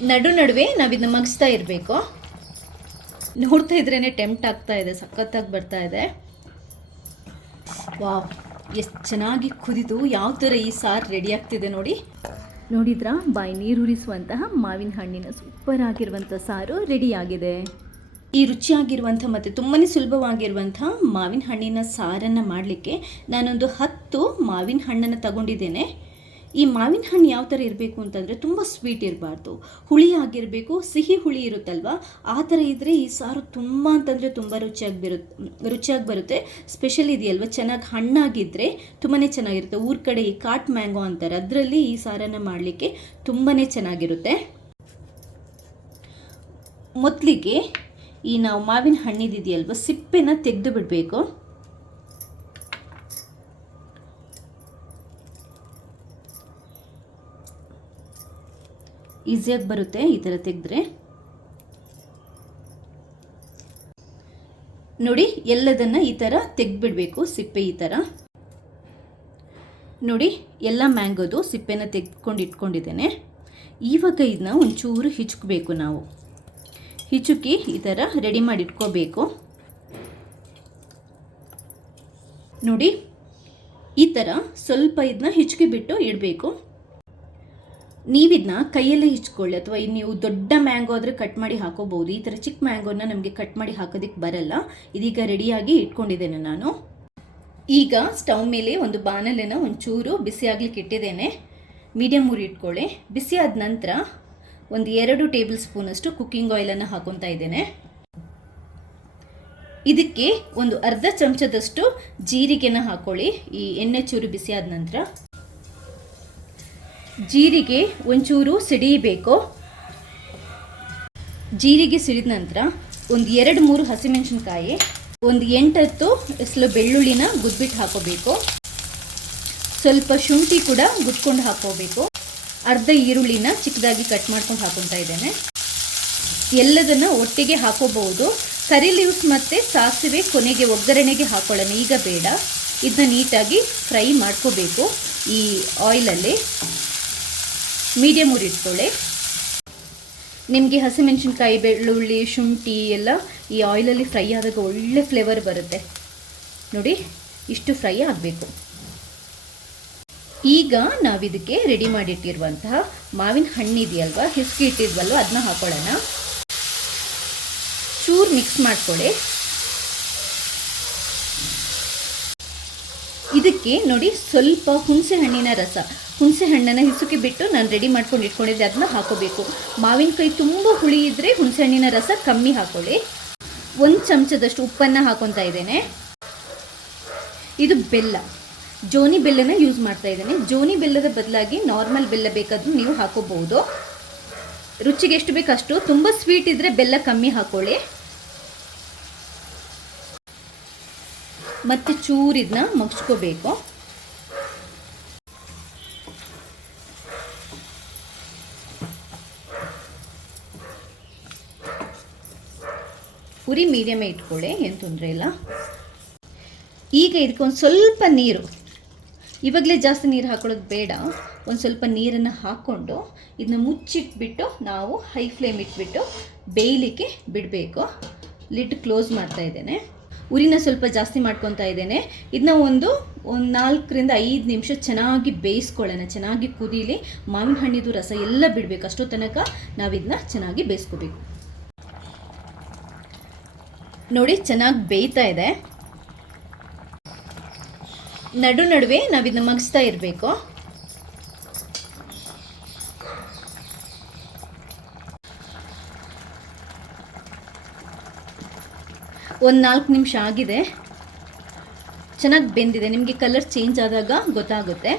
ನಡುವೆ ನಾವಿದನ್ನ ಮಗಿಸ್ತಾ ಇರಬೇಕು. ನೋಡ್ತಾ ಇದ್ರೇ ಟೆಂಪ್ಟ್ ಆಗ್ತಾ ಇದೆ, ಸಖತ್ತಾಗಿ ಬರ್ತಾ ಇದೆ. ವಾವ್, ಎಷ್ಟು ಚೆನ್ನಾಗಿ ಕುದಿದು ಯಾವ ಥರ ಈ ಸಾರು ರೆಡಿ ಆಗ್ತಿದೆ ನೋಡಿ. ನೋಡಿದ್ರಾ, ಬಾಯಿ ನೀರುರಿಸುವಂತಹ ಮಾವಿನ ಹಣ್ಣಿನ ಸೂಪರ್ ಆಗಿರುವಂಥ ಸಾರು ರೆಡಿಯಾಗಿದೆ. ಈ ರುಚಿಯಾಗಿರುವಂಥ ಮತ್ತು ತುಂಬಾ ಸುಲಭವಾಗಿರುವಂಥ ಮಾವಿನ ಹಣ್ಣಿನ ಸಾರನ್ನು ಮಾಡಲಿಕ್ಕೆ ನಾನೊಂದು 10 ಮಾವಿನ ಹಣ್ಣನ್ನು ತಗೊಂಡಿದ್ದೇನೆ. ಈ ಮಾವಿನ ಹಣ್ಣು ಯಾವ ಥರ ಇರಬೇಕು ಅಂತಂದರೆ ತುಂಬ ಸ್ವೀಟ್ ಇರಬಾರ್ದು, ಹುಳಿ ಆಗಿರಬೇಕು. ಸಿಹಿ ಹುಳಿ ಇರುತ್ತಲ್ವ, ಆ ಥರ ಇದ್ದರೆ ಈ ಸಾರು ತುಂಬ ಅಂತಂದರೆ ತುಂಬ ರುಚಿಯಾಗಿ ಬರುತ್ತೆ. ಸ್ಪೆಷಲ್ ಇದೆಯಲ್ವ, ಚೆನ್ನಾಗಿ ಹಣ್ಣಾಗಿದ್ದರೆ ತುಂಬಾ ಚೆನ್ನಾಗಿರುತ್ತೆ. ಊರ ಕಡೆ ಈ ಕಾಟ್ ಮ್ಯಾಂಗೋ ಅಂತಾರೆ, ಅದರಲ್ಲಿ ಈ ಸಾರನ್ನು ಮಾಡಲಿಕ್ಕೆ ತುಂಬಾ ಚೆನ್ನಾಗಿರುತ್ತೆ. ಮೊದಲಿಗೆ ಈ ನಾವು ಮಾವಿನ ಹಣ್ಣಿದೆಯಲ್ವ, ಸಿಪ್ಪೆನ ತೆಗೆದು ಬಿಡಬೇಕು. ಈಸಿಯಾಗಿ ಬರುತ್ತೆ ಈ ಥರ ತೆಗೆದ್ರೆ. ನೋಡಿ, ಎಲ್ಲದನ್ನು ಈ ಥರ ತೆಗೆದುಬಿಡಬೇಕು, ಸಿಪ್ಪೆ ಈ ಥರ. ನೋಡಿ, ಎಲ್ಲ ಮ್ಯಾಂಗೋದು ಸಿಪ್ಪೆನ ತೆಗೆದುಕೊಂಡು ಇಟ್ಕೊಂಡಿದ್ದೇನೆ. ಇವಾಗ ಇದನ್ನ ಒಂಚೂರು ಹಿಚ್ಕಬೇಕು. ನಾವು ಹಿಚುಕಿ ಈ ಥರ ರೆಡಿ ಮಾಡಿ ಇಟ್ಕೋಬೇಕು. ನೋಡಿ, ಈ ಥರ ಸ್ವಲ್ಪ ಇದನ್ನ ಹಿಚುಕಿ ಬಿಟ್ಟು ಇಡಬೇಕು. ನೀವಿದನ್ನ ಕೈಯಲ್ಲೇ ಹಿಚ್ಕೊಳ್ಳಿ, ಅಥವಾ ನೀವು ದೊಡ್ಡ ಮ್ಯಾಂಗೋ ಆದರೆ ಕಟ್ ಮಾಡಿ ಹಾಕೋಬಹುದು. ಈ ಥರ ಚಿಕ್ಕ ಮ್ಯಾಂಗೋನ ನಮಗೆ ಕಟ್ ಮಾಡಿ ಹಾಕೋದಕ್ಕೆ ಬರಲ್ಲ. ಇದೀಗ ರೆಡಿಯಾಗಿ ಇಟ್ಕೊಂಡಿದ್ದೇನೆ ನಾನು. ಈಗ ಸ್ಟವ್ ಮೇಲೆ ಒಂದು ಬಾಣಲೆನ ಒಂಚೂರು ಬಿಸಿ ಆಗ್ಲಿಕ್ಕೆ ಇಟ್ಟಿದ್ದೇನೆ. ಮೀಡಿಯಮ್ ಉರಿ ಇಟ್ಕೊಳ್ಳಿ. ಬಿಸಿ ಆದ ನಂತರ ಒಂದು 2 ಟೇಬಲ್ ಸ್ಪೂನಷ್ಟು ಕುಕ್ಕಿಂಗ್ ಆಯಿಲನ್ನು ಹಾಕೊತಾ ಇದ್ದೇನೆ. ಇದಕ್ಕೆ ಒಂದು ಅರ್ಧ ಚಮಚದಷ್ಟು ಜೀರಿಗೆನ ಹಾಕೊಳ್ಳಿ. ಈ ಎಣ್ಣೆ ಚೂರು ಬಿಸಿ ಆದ ನಂತರ ಜೀರಿಗೆ ಒಂಚೂರು ಸಿಡಿಯಬೇಕು. ಜೀರಿಗೆ ಸಿಡಿದ ನಂತರ ಒಂದು 2-3 ಹಸಿಮೆಣಸಿನ್ಕಾಯಿ, ಒಂದು 8-10 ಎಸಳು ಬೆಳ್ಳುಳ್ಳಿನ ಗುದ್ಬಿಟ್ಟು ಹಾಕೋಬೇಕು. ಸ್ವಲ್ಪ ಶುಂಠಿ ಕೂಡ ಗುದ್ಕೊಂಡು ಹಾಕೋಬೇಕು. ಅರ್ಧ ಈರುಳ್ಳಿನ ಚಿಕ್ಕದಾಗಿ ಕಟ್ ಮಾಡ್ಕೊಂಡು ಹಾಕೊತಾ ಇದ್ದೇನೆ. ಎಲ್ಲದನ್ನ ಒಟ್ಟಿಗೆ ಹಾಕೋಬಹುದು. ಕರಿ ಲೀವ್ಸ್ ಮತ್ತು ಸಾಸಿವೆ ಕೊನೆಗೆ ಒಗ್ಗರಣೆಗೆ ಹಾಕೊಳ್ಳೋಣ, ಈಗ ಬೇಡ. ಇದನ್ನ ನೀಟಾಗಿ ಫ್ರೈ ಮಾಡ್ಕೋಬೇಕು ಈ ಆಯಿಲಲ್ಲಿ. ಮೀಡಿಯಮ್ ಉರಿ ಇಟ್ಕೊಳ್ಳಿ. ನಿಮಗೆ ಹಸಿಮೆಣಸಿನ್ಕಾಯಿ, ಬೆಳ್ಳುಳ್ಳಿ, ಶುಂಠಿ ಎಲ್ಲ ಈ ಆಯಿಲಲ್ಲಿ ಫ್ರೈ ಆದಾಗ ಒಳ್ಳೆ ಫ್ಲೇವರ್ ಬರುತ್ತೆ. ನೋಡಿ, ಇಷ್ಟು ಫ್ರೈ ಆಗಬೇಕು. ಈಗ ನಾವಿದಕ್ಕೆ ರೆಡಿ ಮಾಡಿಟ್ಟಿರುವಂತಹ ಮಾವಿನ ಹಣ್ಣಿದೆಯಲ್ವ, ಹಿಸ್ಕಿ ಇಟ್ಟಿದ್ವಲ್ವ, ಅದನ್ನ ಹಾಕೊಳ್ಳೋಣ. ಚೂರು ಮಿಕ್ಸ್ ಮಾಡ್ಕೊಳ್ಳಿ. ಇದಕ್ಕೆ ನೋಡಿ, ಸ್ವಲ್ಪ ಹುಣಸೆ ಹಣ್ಣಿನ ರಸ, ಹುಣಸೆ ಹಣ್ಣನ್ನು ಹಿಸುಕಿ ಬಿಟ್ಟು ನಾನು ರೆಡಿ ಮಾಡ್ಕೊಂಡು ಇಟ್ಕೊಂಡಿದ್ದೆ, ಅದನ್ನ ಹಾಕೋಬೇಕು. ಮಾವಿನಕಾಯಿ ತುಂಬ ಹುಳಿ ಇದ್ದರೆ ಹುಣಸೆ ಹಣ್ಣಿನ ರಸ ಕಮ್ಮಿ ಹಾಕೊಳ್ಳಿ. 1 ಚಮಚದಷ್ಟು ಉಪ್ಪನ್ನು ಹಾಕೊತಾ ಇದ್ದೇನೆ. ಇದು ಬೆಲ್ಲ, ಜೋನಿ ಬೆಲ್ಲನ ಯೂಸ್ ಮಾಡ್ತಾ ಇದ್ದೇನೆ. ಜೋನಿ ಬೆಲ್ಲದ ಬದಲಾಗಿ ನಾರ್ಮಲ್ ಬೆಲ್ಲ ಬೇಕಾದರೂ ನೀವು ಹಾಕೋಬಹುದು. ರುಚಿಗೆ ಎಷ್ಟು ಬೇಕಷ್ಟು. ತುಂಬ ಸ್ವೀಟ್ ಇದ್ದರೆ ಬೆಲ್ಲ ಕಮ್ಮಿ ಹಾಕೊಳ್ಳಿ. ಮತ್ತೆ ಚೂರಿದನ್ನ ಮಗ್ಸ್ಕೋಬೇಕು. ಉರಿ ಮೀಡಿಯಮೇ ಇಟ್ಕೊಳ್ಳಿ, ಏನು ತೊಂದರೆ ಇಲ್ಲ. ಈಗ ಇದಕ್ಕೆ ಒಂದು ಸ್ವಲ್ಪ ನೀರು, ಇವಾಗಲೇ ಜಾಸ್ತಿ ನೀರು ಹಾಕೊಳ್ಳೋದು ಬೇಡ. ಒಂದು ಸ್ವಲ್ಪ ನೀರನ್ನು ಹಾಕ್ಕೊಂಡು ಇದನ್ನ ಮುಚ್ಚಿಟ್ಬಿಟ್ಟು ನಾವು ಹೈ ಫ್ಲೇಮ್ ಇಟ್ಬಿಟ್ಟು ಬೇಯಲಿಕ್ಕೆ ಬಿಡಬೇಕು. ಲಿಡ್ ಕ್ಲೋಸ್ ಮಾಡ್ತಾ ಇದ್ದೇನೆ. ಉರಿನ ಸ್ವಲ್ಪ ಜಾಸ್ತಿ ಮಾಡ್ಕೊತಾ ಇದ್ದೇನೆ. ಇದನ್ನ ಒಂದು 4ರಿಂದ 5 ನಿಮಿಷ ಚೆನ್ನಾಗಿ ಬೇಯಿಸ್ಕೊಳ್ಳೋಣ. ಚೆನ್ನಾಗಿ ಕುದೀಲಿ, ಮಾವಿನ ಹಣ್ಣಿದು ರಸ ಎಲ್ಲ ಬಿಡಬೇಕು. ಅಷ್ಟೋ ತನಕ ನಾವಿದನ್ನ ಚೆನ್ನಾಗಿ ಬೇಯಿಸ್ಕೋಬೇಕು. ನೋಡಿ, ಚೆನ್ನಾಗಿ ಬೇಯ್ತಾ ಇದೆ. ನಡುವೆ ನಾವಿದನ್ನ ಮಗಿಸ್ತಾ ಇರಬೇಕು. ಒಂದು 4 ನಿಮಿಷ ಆಗಿದೆ. ಚೆನ್ನಾಗಿ ಬೆಂದಿದೆ. ನಿಮಗೆ ಕಲರ್ ಚೇಂಜ್ ಆದಾಗ ಗೊತ್ತಾಗುತ್ತೆ.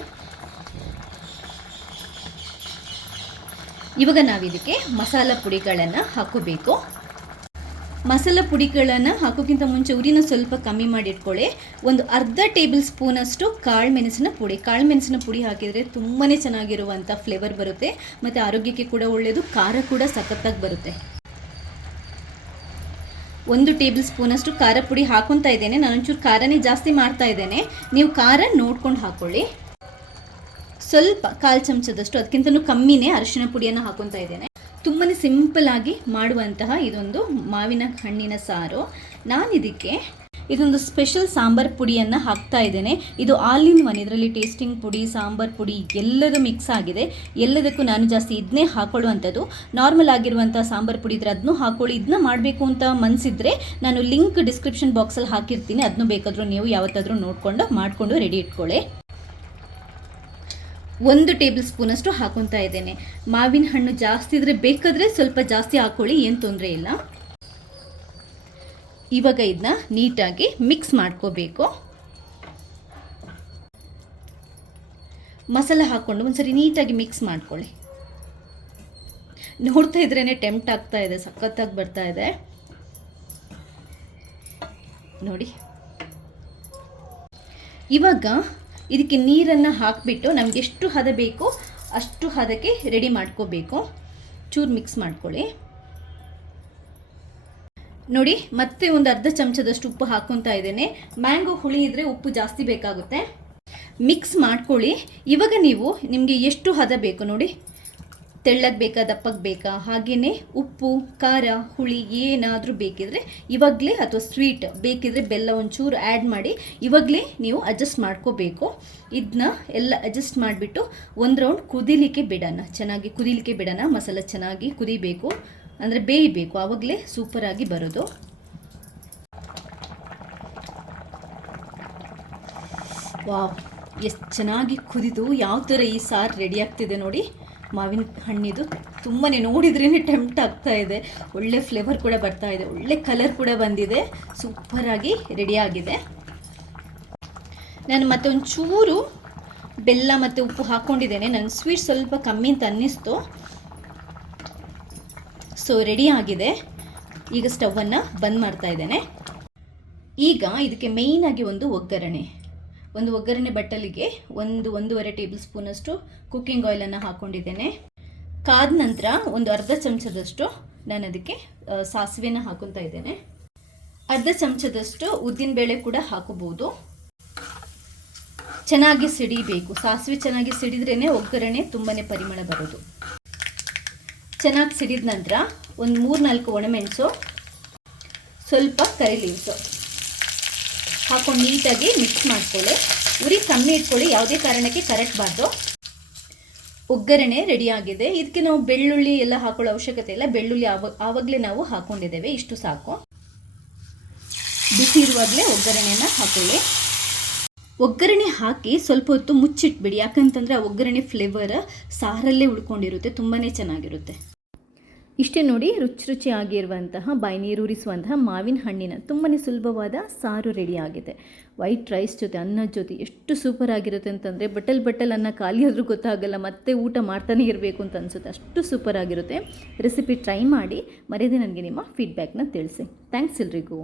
ಇವಾಗ ನಾವಿದಕ್ಕೆ ಮಸಾಲ ಪುಡಿಗಳನ್ನು ಹಾಕೋಬೇಕು. ಮಸಾಲ ಪುಡಿಗಳನ್ನು ಹಾಕೋಕ್ಕಿಂತ ಮುಂಚೆ ಉರಿನ ಸ್ವಲ್ಪ ಕಮ್ಮಿ ಮಾಡಿ ಇಟ್ಕೊಳ್ಳಿ. ಒಂದು ಅರ್ಧ ಟೇಬಲ್ ಸ್ಪೂನಷ್ಟು ಕಾಳು ಮೆಣಸಿನ ಪುಡಿ ಹಾಕಿದರೆ ತುಂಬಾ ಚೆನ್ನಾಗಿರುವಂಥ ಫ್ಲೇವರ್ ಬರುತ್ತೆ. ಮತ್ತು ಆರೋಗ್ಯಕ್ಕೆ ಕೂಡ ಒಳ್ಳೆಯದು. ಖಾರ ಕೂಡ ಸಖತ್ತಾಗಿ ಬರುತ್ತೆ. 1 ಟೇಬಲ್ ಸ್ಪೂನಷ್ಟು ಖಾರ ಪುಡಿ ಹಾಕೊತಾ ಇದ್ದೇನೆ. ನಾನೊಂಚೂರು ಖಾರನೇ ಜಾಸ್ತಿ ಮಾಡ್ತಾ ಇದ್ದೇನೆ. ನೀವು ಖಾರ ನೋಡ್ಕೊಂಡು ಹಾಕ್ಕೊಳ್ಳಿ. ಸ್ವಲ್ಪ 1/4 ಚಮಚದಷ್ಟು, ಅದಕ್ಕಿಂತಲೂ ಕಮ್ಮಿನೇ ಅರಿಶಿನ ಪುಡಿಯನ್ನು ಹಾಕೊತಾ ಇದ್ದೇನೆ. ತುಂಬಾ ಸಿಂಪಲ್ಲಾಗಿ ಮಾಡುವಂತಹ ಇದೊಂದು ಮಾವಿನ ಹಣ್ಣಿನ ಸಾರು. ನಾನಿದಕ್ಕೆ ಇದೊಂದು ಸ್ಪೆಷಲ್ ಸಾಂಬಾರ್ ಪುಡಿಯನ್ನು ಹಾಕ್ತಾ ಇದ್ದೇನೆ. ಇದು ಆಲ್ ಇನ್ ಒನ್, ಇದರಲ್ಲಿ ಟೇಸ್ಟಿಂಗ್ ಪುಡಿ, ಸಾಂಬಾರ್ ಪುಡಿ ಎಲ್ಲದೂ ಮಿಕ್ಸ್ ಆಗಿದೆ. ಎಲ್ಲದಕ್ಕೂ ನಾನು ಜಾಸ್ತಿ ಇದನ್ನೇ ಹಾಕೊಳ್ಳುವಂಥದ್ದು. ನಾರ್ಮಲ್ ಆಗಿರುವಂಥ ಸಾಂಬಾರ್ ಪುಡಿ ಇದ್ದರೆ ಅದನ್ನು ಹಾಕೊಳ್ಳಿ. ಇದನ್ನ ಮಾಡಬೇಕು ಅಂತ ಮನಸ್ಸಿದ್ರೆ ನಾನು ಲಿಂಕ್ ಡಿಸ್ಕ್ರಿಪ್ಷನ್ ಬಾಕ್ಸಲ್ಲಿ ಹಾಕಿರ್ತೀನಿ, ಅದನ್ನು ಬೇಕಾದರೂ ನೀವು ಯಾವತ್ತಾದರೂ ನೋಡಿಕೊಂಡು ಮಾಡಿಕೊಂಡು ರೆಡಿ ಇಟ್ಕೊಳ್ಳಿ. 1 ಟೇಬಲ್ ಸ್ಪೂನಷ್ಟು ಹಾಕೊತಾ ಇದ್ದೇನೆ. ಮಾವಿನ ಹಣ್ಣು ಜಾಸ್ತಿ ಇದ್ದರೆ ಬೇಕಾದರೆ ಸ್ವಲ್ಪ ಜಾಸ್ತಿ ಹಾಕ್ಕೊಳ್ಳಿ, ಏನು ತೊಂದರೆ ಇಲ್ಲ. ಇವಾಗ ಇದನ್ನ ನೀಟಾಗಿ ಮಿಕ್ಸ್ ಮಾಡ್ಕೋಬೇಕು. ಮಸಾಲೆ ಹಾಕ್ಕೊಂಡು ಒಂದ್ಸರಿ ನೀಟಾಗಿ ಮಿಕ್ಸ್ ಮಾಡ್ಕೊಳ್ಳಿ. ನೋಡ್ತಾ ಇದ್ರೇ ಟೆಂಪ್ಟ್ ಆಗ್ತಾ ಇದೆ, ಸಖತ್ತಾಗಿ ಬರ್ತಾ ಇದೆ ನೋಡಿ. ಇವಾಗ ಇದಕ್ಕೆ ನೀರನ್ನು ಹಾಕಿಬಿಟ್ಟು ನಮ್ಗೆ ಎಷ್ಟು ಹದ ಬೇಕೋ ಅಷ್ಟು ಹದಕ್ಕೆ ರೆಡಿ ಮಾಡ್ಕೋಬೇಕು. ಚೂರು ಮಿಕ್ಸ್ ಮಾಡ್ಕೊಳ್ಳಿ ನೋಡಿ. ಮತ್ತೆ ಒಂದು ಅರ್ಧ ಚಮಚದಷ್ಟು ಉಪ್ಪು ಹಾಕ್ಕೊತಾ ಇದ್ದೇನೆ. ಮ್ಯಾಂಗೋ ಹುಳಿ ಇದ್ದರೆ ಉಪ್ಪು ಜಾಸ್ತಿ ಬೇಕಾಗುತ್ತೆ. ಮಿಕ್ಸ್ ಮಾಡ್ಕೊಳ್ಳಿ. ಇವಾಗ ನೀವು ನಿಮಗೆ ಎಷ್ಟು ಹದ ಬೇಕು ನೋಡಿ, ತೆಳ್ಳಗೆ ಬೇಕಾ ದಪ್ಪಗೆ ಬೇಕಾ, ಹಾಗೆಯೇ ಉಪ್ಪು ಖಾರ ಹುಳಿ ಏನಾದರೂ ಬೇಕಿದ್ರೆ ಇವಾಗಲೇ, ಅಥವಾ ಸ್ವೀಟ್ ಬೇಕಿದ್ರೆ ಬೆಲ್ಲ ಒಂಚೂರು ಆ್ಯಡ್ ಮಾಡಿ ಇವಾಗಲೇ ನೀವು ಅಡ್ಜಸ್ಟ್ ಮಾಡ್ಕೋಬೇಕು. ಇದನ್ನ ಎಲ್ಲ ಅಡ್ಜಸ್ಟ್ ಮಾಡಿಬಿಟ್ಟು ಒಂದು ರೌಂಡ್ ಕುದಿಲಿಕ್ಕೆ ಬಿಡೋಣ, ಚೆನ್ನಾಗಿ ಕುದಿಲಿಕ್ಕೆ ಬಿಡೋಣ. ಮಸಾಲೆ ಚೆನ್ನಾಗಿ ಕುದಿಬೇಕು, ಅಂದರೆ ಬೇಯಬೇಕು, ಆವಾಗಲೇ ಸೂಪರಾಗಿ ಬರೋದು. ವಾವ್, ಎಷ್ಟು ಚೆನ್ನಾಗಿ ಕುದಿದು ಯಾವ ಥರ ಈ ಸಾರು ರೆಡಿ ಆಗ್ತಿದೆ ನೋಡಿ. ಮಾವಿನ ಹಣ್ಣಿದು ತುಂಬಾ ನೋಡಿದ್ರೇ ಟೆಂಪ್ಟ್ ಆಗ್ತಾ ಇದೆ. ಒಳ್ಳೆ ಫ್ಲೇವರ್ ಕೂಡ ಬರ್ತಾ ಇದೆ, ಒಳ್ಳೆ ಕಲರ್ ಕೂಡ ಬಂದಿದೆ, ಸೂಪರಾಗಿ ರೆಡಿಯಾಗಿದೆ. ನಾನು ಮತ್ತೆ ಒಂಚೂರು ಬೆಲ್ಲ ಮತ್ತು ಉಪ್ಪು ಹಾಕ್ಕೊಂಡಿದ್ದೇನೆ. ನನ್ನ ಸ್ವೀಟ್ ಸ್ವಲ್ಪ ಕಮ್ಮಿ ಅಂತ ಅನ್ನಿಸ್ತು. ಸೊ ರೆಡಿ ಆಗಿದೆ. ಈಗ ಸ್ಟವನ್ನು ಬಂದ್ ಮಾಡ್ತಾ ಇದ್ದೇನೆ. ಈಗ ಇದಕ್ಕೆ ಮೇಯ್ನಾಗಿ ಒಂದು ಒಗ್ಗರಣೆ ಬಟ್ಟಲಿಗೆ 1-1.5 ಟೇಬಲ್ ಸ್ಪೂನಷ್ಟು ಕುಕ್ಕಿಂಗ್ ಆಯಿಲನ್ನು ಹಾಕ್ಕೊಂಡಿದ್ದೇನೆ. ಕಾದ ನಂತರ ಒಂದು ಅರ್ಧ ಚಮಚದಷ್ಟು ನಾನು ಅದಕ್ಕೆ ಸಾಸಿವೆನ ಹಾಕೊತಾ ಇದ್ದೇನೆ. ಅರ್ಧ ಚಮಚದಷ್ಟು ಉದ್ದಿನಬೇಳೆ ಕೂಡ ಹಾಕೋಬಹುದು. ಚೆನ್ನಾಗಿ ಸಿಡಿಬೇಕು, ಸಾಸಿವೆ ಚೆನ್ನಾಗಿ ಸಿಡಿದ್ರೇ ಒಗ್ಗರಣೆ ತುಂಬಾ ಪರಿಮಳ ಬರೋದು. ಚೆನ್ನಾಗಿ ಸಿಡಿದ ನಂತರ ಒಂದು 3-4 ಒಣಮೆಣಸು, ಸ್ವಲ್ಪ ಕರಿ ಲೀವ್ಸು ಹಾಕೊಂಡು ನೀಟಾಗಿ ಮಿಕ್ಸ್ ಮಾಡ್ಕೊಳ್ಳಿ. ಉರಿ ಕಮ್ಮಿ ಇಟ್ಕೊಳ್ಳಿ, ಯಾವುದೇ ಕಾರಣಕ್ಕೆ ಕರಟಬಾರ್ದು. ಒಗ್ಗರಣೆ ರೆಡಿಯಾಗಿದೆ. ಇದಕ್ಕೆ ನಾವು ಬೆಳ್ಳುಳ್ಳಿ ಎಲ್ಲ ಹಾಕೊಳ್ಳೋ ಅವಶ್ಯಕತೆ ಇಲ್ಲ. ಬೆಳ್ಳುಳ್ಳಿ ಆವಾಗಲೇ ನಾವು ಹಾಕ್ಕೊಂಡಿದ್ದೇವೆ, ಇಷ್ಟು ಸಾಕು. ಬಿಸಿ ಇರುವಾಗಲೇ ಒಗ್ಗರಣೆಯನ್ನು ಹಾಕೊಳ್ಳಿ. ಒಗ್ಗರಣೆ ಹಾಕಿ ಸ್ವಲ್ಪ ಹೊತ್ತು ಮುಚ್ಚಿಟ್ಬಿಡಿ, ಯಾಕಂತಂದರೆ ಆ ಒಗ್ಗರಣೆ ಫ್ಲೇವರ್ ಸಾರಲ್ಲೇ ಉಳ್ಕೊಂಡಿರುತ್ತೆ, ತುಂಬಾ ಚೆನ್ನಾಗಿರುತ್ತೆ. ಇಷ್ಟೇ ನೋಡಿ, ರುಚಿಯಾಗಿರುವಂತಹ ಬಾಯಿ ನೀರೂರಿಸುವಂತಹ ಮಾವಿನ ಹಣ್ಣಿನ ತುಂಬಾ ಸುಲಭವಾದ ಸಾರು ರೆಡಿಯಾಗಿದೆ. ವೈಟ್ ರೈಸ್ ಜೊತೆ, ಅನ್ನದ ಜೊತೆ ಎಷ್ಟು ಸೂಪರ್ ಆಗಿರುತ್ತೆ ಅಂತಂದರೆ ಬಟ್ಟಲ್ ಅನ್ನ ಖಾಲಿ ಆದರೂ ಗೊತ್ತಾಗಲ್ಲ, ಮತ್ತೆ ಊಟ ಮಾಡ್ತಾನೆ ಇರಬೇಕು ಅಂತ ಅನಿಸುತ್ತೆ, ಅಷ್ಟು ಸೂಪರ್ ಆಗಿರುತ್ತೆ. ರೆಸಿಪಿ ಟ್ರೈ ಮಾಡಿ, ಮರೆಯದೆ ನನಗೆ ನಿಮ್ಮ ಫೀಡ್ಬ್ಯಾಕ್ನ ತಿಳಿಸಿ. ಥ್ಯಾಂಕ್ಸ್ ಎಲ್ರಿಗೂ.